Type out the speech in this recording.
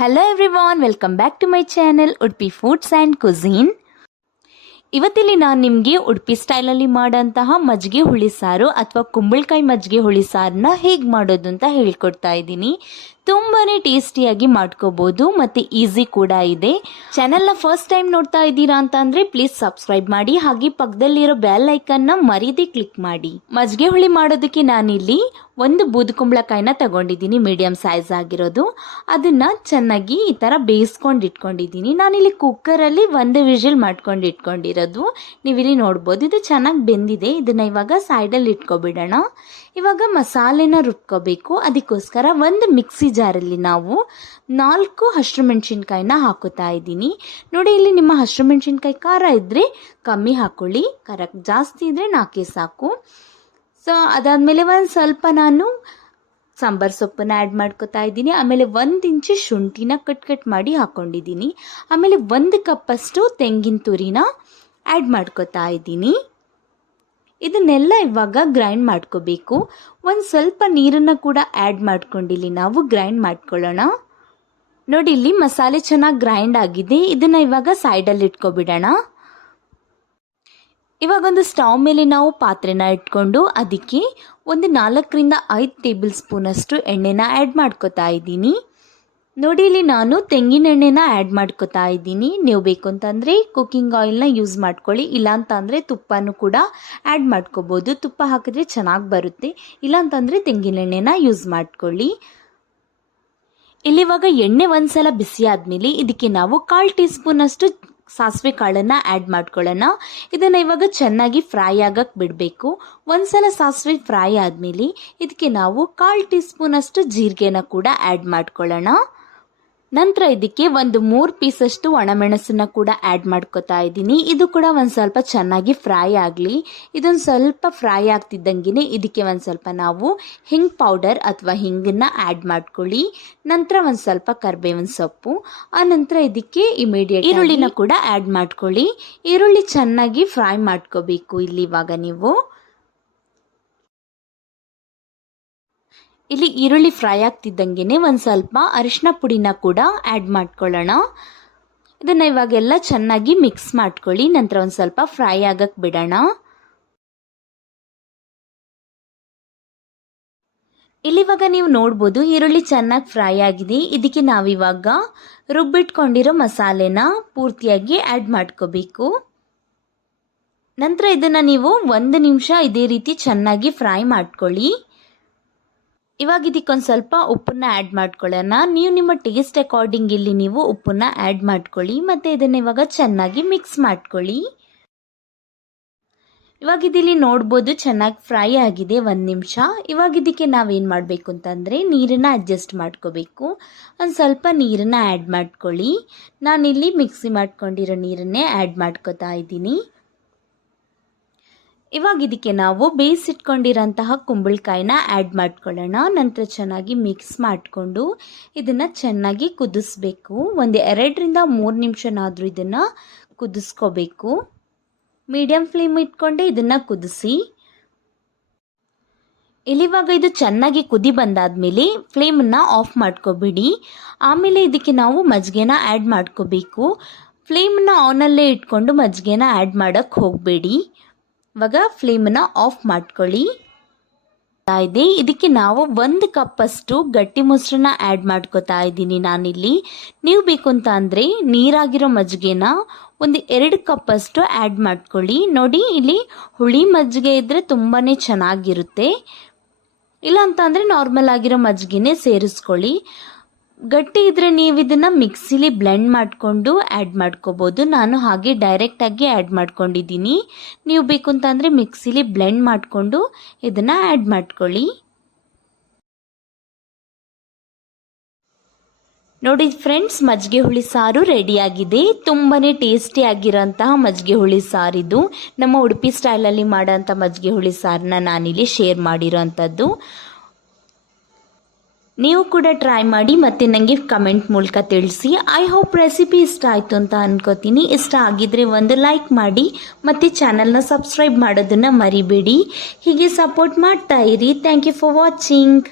Hello everyone, welcome back to my channel Udupi Foods and Cuisine. ಇವತ್ತಿಲ್ಲಿ ನಾನು ನಿಮಗೆ ಉಡುಪಿ ಸ್ಟೈಲಲ್ಲಿ ಮಾಡೋಂತಹ ಮಜ್ಜಿಗೆ ಹುಳಿ ಸಾರು ಅಥವಾ ಕುಂಬಳಕಾಯಿ ಮಜ್ಜಿಗೆ ಹುಳಿ ಸಾರನ್ನ ಹೇಗೆ ಮಾಡೋದು ಅಂತ ಹೇಳ್ಕೊಡ್ತಾ ಇದ್ದೀನಿ. ತುಂಬಾನೇ ಟೇಸ್ಟಿಯಾಗಿ ಮಾಡ್ಕೋಬಹುದು ಮತ್ತೆ ಈಸಿ ಕೂಡ ಇದೆ. ಚಾನೆಲ್ನ ಫಸ್ಟ್ ಟೈಮ್ ನೋಡ್ತಾ ಇದ್ದೀರಾ ಅಂತ ಅಂದ್ರೆ ಪ್ಲೀಸ್ ಸಬ್ಸ್ಕ್ರೈಬ್ ಮಾಡಿ, ಹಾಗೆ ಪಕ್ಕದಲ್ಲಿರೋ ಬೆಲ್ ಐಕನ್ ನ ಮರೀದೆ ಕ್ಲಿಕ್ ಮಾಡಿ. ಮಜ್ಜಿಗೆ ಹುಳಿ ಮಾಡೋದಕ್ಕೆ ನಾನಿಲ್ಲಿ ಒಂದು ಬೂದು ಕುಂಬಳಕಾಯಿನ ತಗೊಂಡಿದ್ದೀನಿ, ಮೀಡಿಯಂ ಸೈಜ್ ಆಗಿರೋದು. ಅದನ್ನ ಚೆನ್ನಾಗಿ ಈ ತರ ಬೇಯಿಸ್ಕೊಂಡು ಇಟ್ಕೊಂಡಿದ್ದೀನಿ. ನಾನಿಲ್ಲಿ ಕುಕ್ಕರಲ್ಲಿ ಒಂದು ವಿಜಿಲ್ ಮಾಡ್ಕೊಂಡು ಇಟ್ಕೊಂಡಿರೋದು ನೀವಿಲ್ಲಿ ನೋಡ್ಬೋದು. ಇದು ಚೆನ್ನಾಗಿ ಬೆಂದಿದೆ. ಇದನ್ನ ಇವಾಗ ಸೈಡಲ್ಲಿ ಇಟ್ಕೊಬಿಡೋಣ. ಇವಾಗ ಮಸಾಲೆನ ರುಬ್ಕೋಬೇಕು. ಅದಕ್ಕೋಸ್ಕರ ಒಂದು ಮಿಕ್ಸಿ ಜಾರಲ್ಲಿ ನಾವು 4 ಹಸಿರು ಮೆಣಸಿನ್ಕಾಯಿನ ಹಾಕೋತಾ ಇದ್ದೀನಿ. ನೋಡಿ, ಇಲ್ಲಿ ನಿಮ್ಮ ಹಸಿರು ಮೆಣಸಿನ್ಕಾಯಿ ಖಾರ ಇದ್ರೆ ಕಮ್ಮಿ ಹಾಕೊಳ್ಳಿ, ಖಾರ ಜಾಸ್ತಿ ಇದ್ರೆ 4 ಸಾಕು. ಸೊ ಅದಾದ್ಮೇಲೆ ಒಂದು ಸ್ವಲ್ಪ ನಾನು ಸಾಂಬಾರ್ ಸೊಪ್ಪನ್ನ ಆ್ಯಡ್ ಮಾಡ್ಕೋತಾ ಇದ್ದೀನಿ. ಆಮೇಲೆ 1 ಇಂಚು ಶುಂಠಿನ ಕಟ್ ಮಾಡಿ ಹಾಕೊಂಡಿದ್ದೀನಿ. ಆಮೇಲೆ 1 ಕಪ್ಪಷ್ಟು ತೆಂಗಿನ ತುರಿನ ಆ್ಯಡ್ ಮಾಡ್ಕೋತಾ ಇದ್ದೀನಿ. ಇದನ್ನೆಲ್ಲ ಇವಾಗ ಗ್ರೈಂಡ್ ಮಾಡ್ಕೋಬೇಕು. ಒಂದು ಸ್ವಲ್ಪ ನೀರನ್ನು ಕೂಡ ಆ್ಯಡ್ ಮಾಡ್ಕೊಂಡಿಲ್ಲಿ ನಾವು ಗ್ರೈಂಡ್ ಮಾಡ್ಕೊಳ್ಳೋಣ. ನೋಡಿ, ಇಲ್ಲಿ ಮಸಾಲೆ ಚೆನ್ನಾಗಿ ಗ್ರೈಂಡ್ ಆಗಿದೆ. ಇದನ್ನ ಇವಾಗ ಸೈಡಲ್ಲಿ ಇಟ್ಕೊಬಿಡೋಣ. ಇವಾಗ ಒಂದು ಸ್ಟವ್ ಮೇಲೆ ನಾವು ಪಾತ್ರೆನ ಇಟ್ಕೊಂಡು ಅದಕ್ಕೆ ಒಂದು 4 ರಿಂದ 5 ಟೇಬಲ್ ಸ್ಪೂನ್ ಅಷ್ಟು ಎಣ್ಣೆನ ಆ್ಯಡ್ ಮಾಡ್ಕೋತಾ ಇದ್ದೀನಿ. ನೋಡಿ, ಇಲ್ಲಿ ನಾನು ತೆಂಗಿನ ಎಣ್ಣೆನ ಆ್ಯಡ್ ಮಾಡ್ಕೋತಾ ಇದ್ದೀನಿ. ನೀವು ಬೇಕು ಅಂತಂದರೆ ಕುಕ್ಕಿಂಗ್ ಆಯಿಲ್ನ ಯೂಸ್ ಮಾಡ್ಕೊಳ್ಳಿ, ಇಲ್ಲಾಂತಂದರೆ ತುಪ್ಪನೂ ಕೂಡ ಆ್ಯಡ್ ಮಾಡ್ಕೋಬೋದು. ತುಪ್ಪ ಹಾಕಿದ್ರೆ ಚೆನ್ನಾಗಿ ಬರುತ್ತೆ, ಇಲ್ಲಾಂತಂದರೆ ತೆಂಗಿನ ಎಣ್ಣೆನ ಯೂಸ್ ಮಾಡ್ಕೊಳ್ಳಿ. ಇಲ್ಲಿವಾಗ ಎಣ್ಣೆ ಒಂದ್ಸಲ ಬಿಸಿ ಆದಮೇಲೆ ಇದಕ್ಕೆ ನಾವು 1/4 ಟೀ ಸ್ಪೂನ್ ಅಷ್ಟು ಸಾಸಿವೆ ಕಾಳನ್ನು ಆ್ಯಡ್ ಮಾಡ್ಕೊಳ್ಳೋಣ. ಇದನ್ನು ಇವಾಗ ಚೆನ್ನಾಗಿ ಫ್ರೈ ಆಗಕ್ಕೆ ಬಿಡಬೇಕು. ಒಂದ್ಸಲ ಸಾಸಿವೆ ಫ್ರೈ ಆದಮೇಲೆ ಇದಕ್ಕೆ ನಾವು 1/4 ಟೀ ಸ್ಪೂನ್ ಅಷ್ಟು ಜೀರಿಗೆನ ಕೂಡ ಆ್ಯಡ್ ಮಾಡ್ಕೊಳ್ಳೋಣ. ನಂತರ ಇದಕ್ಕೆ ಒಂದು 3 ಪೀಸಷ್ಟು ಒಣಮೆಣಸನ್ನ ಕೂಡ ಆ್ಯಡ್ ಮಾಡ್ಕೋತಾ ಇದ್ದೀನಿ. ಇದು ಕೂಡ ಒಂದು ಸ್ವಲ್ಪ ಚೆನ್ನಾಗಿ ಫ್ರೈ ಆಗಲಿ. ಇದೊಂದು ಸ್ವಲ್ಪ ಫ್ರೈ ಆಗ್ತಿದ್ದಂಗೆ ಇದಕ್ಕೆ ಒಂದು ಸ್ವಲ್ಪ ನಾವು ಹಿಂಗ್ ಪೌಡರ್ ಅಥವಾ ಹಿಂಗನ್ನ ಆ್ಯಡ್ ಮಾಡ್ಕೊಳ್ಳಿ. ನಂತರ ಒಂದು ಸ್ವಲ್ಪ ಕರಿಬೇವಿನ ಸೊಪ್ಪು, ಆ ನಂತರ ಇದಕ್ಕೆ ಇಮಿಡಿಯೇಟ್ ಈರುಳ್ಳಿನ ಕೂಡ ಆ್ಯಡ್ ಮಾಡ್ಕೊಳ್ಳಿ. ಈರುಳ್ಳಿ ಚೆನ್ನಾಗಿ ಫ್ರೈ ಮಾಡ್ಕೋಬೇಕು. ಇಲ್ಲಿ ಇವಾಗ ನೀವು ಇಲ್ಲಿ ಈರುಳ್ಳಿ ಫ್ರೈ ಆಗ್ತಿದ್ದಂಗೆ ಒಂದು ಸ್ವಲ್ಪ ಅರಿಶಿನ ಪುಡಿನ ಕೂಡ ಆ್ಯಡ್ ಮಾಡ್ಕೊಳ್ಳೋಣ. ಇದನ್ನ ಇವಾಗೆಲ್ಲ ಚೆನ್ನಾಗಿ ಮಿಕ್ಸ್ ಮಾಡ್ಕೊಳ್ಳಿ. ನಂತರ ಒಂದು ಸ್ವಲ್ಪ ಫ್ರೈ ಆಗಕ್ಕೆ ಬಿಡೋಣ. ಇಲ್ಲಿವಾಗ ನೀವು ನೋಡ್ಬೋದು ಈರುಳ್ಳಿ ಚೆನ್ನಾಗಿ ಫ್ರೈ ಆಗಿದೆ. ಇದಕ್ಕೆ ನಾವಿವಾಗ ರುಬ್ಬಿಟ್ಕೊಂಡಿರೋ ಮಸಾಲೆನ ಪೂರ್ತಿಯಾಗಿ ಆ್ಯಡ್ ಮಾಡ್ಕೋಬೇಕು. ನಂತರ ಇದನ್ನ ನೀವು 1 ನಿಮಿಷ ಇದೇ ರೀತಿ ಚೆನ್ನಾಗಿ ಫ್ರೈ ಮಾಡ್ಕೊಳ್ಳಿ. ಇವಾಗ ಇದಕ್ಕೊಂದು ಸ್ವಲ್ಪ ಉಪ್ಪನ್ನ ಆ್ಯಡ್ ಮಾಡ್ಕೊಳ್ಳೋಣ. ನೀವು ನಿಮ್ಮ ಟೇಸ್ಟ್ ಅಕಾರ್ಡಿಂಗ್ ಇಲ್ಲಿ ನೀವು ಉಪ್ಪನ್ನ ಆ್ಯಡ್ ಮಾಡ್ಕೊಳ್ಳಿ. ಮತ್ತು ಇದನ್ನು ಇವಾಗ ಚೆನ್ನಾಗಿ ಮಿಕ್ಸ್ ಮಾಡ್ಕೊಳ್ಳಿ. ಇವಾಗ ಇದಿಲ್ಲಿ ನೋಡ್ಬೋದು ಚೆನ್ನಾಗಿ ಫ್ರೈ ಆಗಿದೆ 1 ನಿಮಿಷ. ಇವಾಗ ಇದಕ್ಕೆ ನಾವೇನು ಮಾಡಬೇಕು ಅಂತಂದರೆ ನೀರನ್ನು ಅಡ್ಜಸ್ಟ್ ಮಾಡ್ಕೋಬೇಕು. ಒಂದು ಸ್ವಲ್ಪ ನೀರನ್ನು ಆ್ಯಡ್ ಮಾಡ್ಕೊಳ್ಳಿ. ನಾನಿಲ್ಲಿ ಮಿಕ್ಸಿ ಮಾಡ್ಕೊಂಡಿರೋ ನೀರನ್ನೇ ಆ್ಯಡ್ ಮಾಡ್ಕೋತಾ ಇದ್ದೀನಿ. ಇವಾಗ ಇದಕ್ಕೆ ನಾವು ಬೇಯಿಸಿಟ್ಕೊಂಡಿರೋಂತಹ ಕುಂಬಳಕಾಯಿನ ಆ್ಯಡ್ ಮಾಡ್ಕೊಳ್ಳೋಣ. ನಂತರ ಚೆನ್ನಾಗಿ ಮಿಕ್ಸ್ ಮಾಡಿಕೊಂಡು ಇದನ್ನು ಚೆನ್ನಾಗಿ ಕುದಿಸ್ಬೇಕು. ಒಂದು 2 ರಿಂದ 3 ನಿಮಿಷನಾದರೂ ಇದನ್ನು ಕುದಿಸ್ಕೋಬೇಕು. ಮೀಡಿಯಂ ಫ್ಲೇಮ್ ಇಟ್ಕೊಂಡೆ ಇದನ್ನು ಕುದಿಸಿ. ಇಲ್ಲಿವಾಗ ಇದು ಚೆನ್ನಾಗಿ ಕುದಿ ಬಂದಾದ್ಮೇಲೆ ಫ್ಲೇಮನ್ನು ಆಫ್ ಮಾಡ್ಕೋಬಿಡಿ. ಆಮೇಲೆ ಇದಕ್ಕೆ ನಾವು ಮಜ್ಜಿಗೆನ ಆ್ಯಡ್ ಮಾಡ್ಕೋಬೇಕು. ಫ್ಲೇಮನ್ನು ಆನಲ್ಲೇ ಇಟ್ಕೊಂಡು ಮಜ್ಜಿಗೆನ ಆ್ಯಡ್ ಮಾಡೋಕ್ಕೆ ಹೋಗಬೇಡಿ. ಇವಾಗ ಫ್ಲೇಮನ್ನ ಆಫ್ ಮಾಡ್ಕೊಳ್ಳಿ. ಇದಕ್ಕೆ ನಾವು 1 ಕಪ್ಪಷ್ಟು ಗಟ್ಟಿ ಮೊಸರನ್ನ ಆ್ಯಡ್ ಮಾಡ್ಕೋತಾ ಇದ್ದೀನಿ ನಾನಿಲ್ಲಿ. ನೀವು ಬೇಕು ಅಂತ ಅಂದರೆ ನೀರಾಗಿರೋ ಮಜ್ಜಿಗೆನ ಒಂದು 2 ಕಪ್ಪಷ್ಟು ಆ್ಯಡ್ ಮಾಡ್ಕೊಳ್ಳಿ. ನೋಡಿ, ಇಲ್ಲಿ ಹುಳಿ ಮಜ್ಜಿಗೆ ಇದ್ದರೆ ತುಂಬಾ ಚೆನ್ನಾಗಿರುತ್ತೆ. ಇಲ್ಲ ಅಂತ ಅಂದರೆ ನಾರ್ಮಲ್ ಆಗಿರೋ ಮಜ್ಜಿಗೆನೇ ಸೇರಿಸ್ಕೊಳ್ಳಿ. ಗಟ್ಟಿ ಇದ್ರೆ ನೀವು ಇದನ್ನ ಮಿಕ್ಸಿಲಿ ಬ್ಲೆಂಡ್ ಮಾಡಿಕೊಂಡು ಆ್ಯಡ್ ಮಾಡ್ಕೋಬೋದು. ನಾನು ಹಾಗೆ ಡೈರೆಕ್ಟಾಗಿ ಆ್ಯಡ್ ಮಾಡ್ಕೊಂಡಿದ್ದೀನಿ. ನೀವು ಬೇಕು ಅಂತಂದರೆ ಮಿಕ್ಸಿಲಿ ಬ್ಲೆಂಡ್ ಮಾಡಿಕೊಂಡು ಇದನ್ನು ಆ್ಯಡ್ ಮಾಡ್ಕೊಳ್ಳಿ. ನೋಡಿ ಫ್ರೆಂಡ್ಸ್, ಮಜ್ಜಿಗೆ ಹುಳಿ ಸಾರು ರೆಡಿಯಾಗಿದೆ. ತುಂಬಾ ಟೇಸ್ಟಿ ಆಗಿರೋಂತಹ ಮಜ್ಜಿಗೆ ಹುಳಿ ಸಾರಿದು. ನಮ್ಮ ಉಡುಪಿ ಸ್ಟೈಲಲ್ಲಿ ಮಾಡೋಂಥ ಮಜ್ಜಿಗೆ ಹುಳಿ ಸಾರನ್ನ ನಾನಿಲ್ಲಿ ಶೇರ್ ಮಾಡಿರೋ ಅಂಥದ್ದು. ನೀವು ಕೂಡ ಟ್ರೈ ಮಾಡಿ ಮತ್ತು ನನಗೆ ಕಮೆಂಟ್ ಮೂಲಕ ತಿಳಿಸಿ. ಐ ಹೋಪ್ ರೆಸಿಪಿ ಇಷ್ಟ ಆಯಿತು ಅಂತ ಅನ್ಕೋತೀನಿ. ಇಷ್ಟ ಆಗಿದ್ರೆ ಒಂದು ಲೈಕ್ ಮಾಡಿ ಮತ್ತು ಚಾನಲ್ನ ಸಬ್ಸ್ಕ್ರೈಬ್ ಮಾಡೋದನ್ನು ಮರಿಬೇಡಿ. ಹೀಗೆ ಸಪೋರ್ಟ್ ಮಾಡ್ತಾ ಇರಿ. Thank you for watching.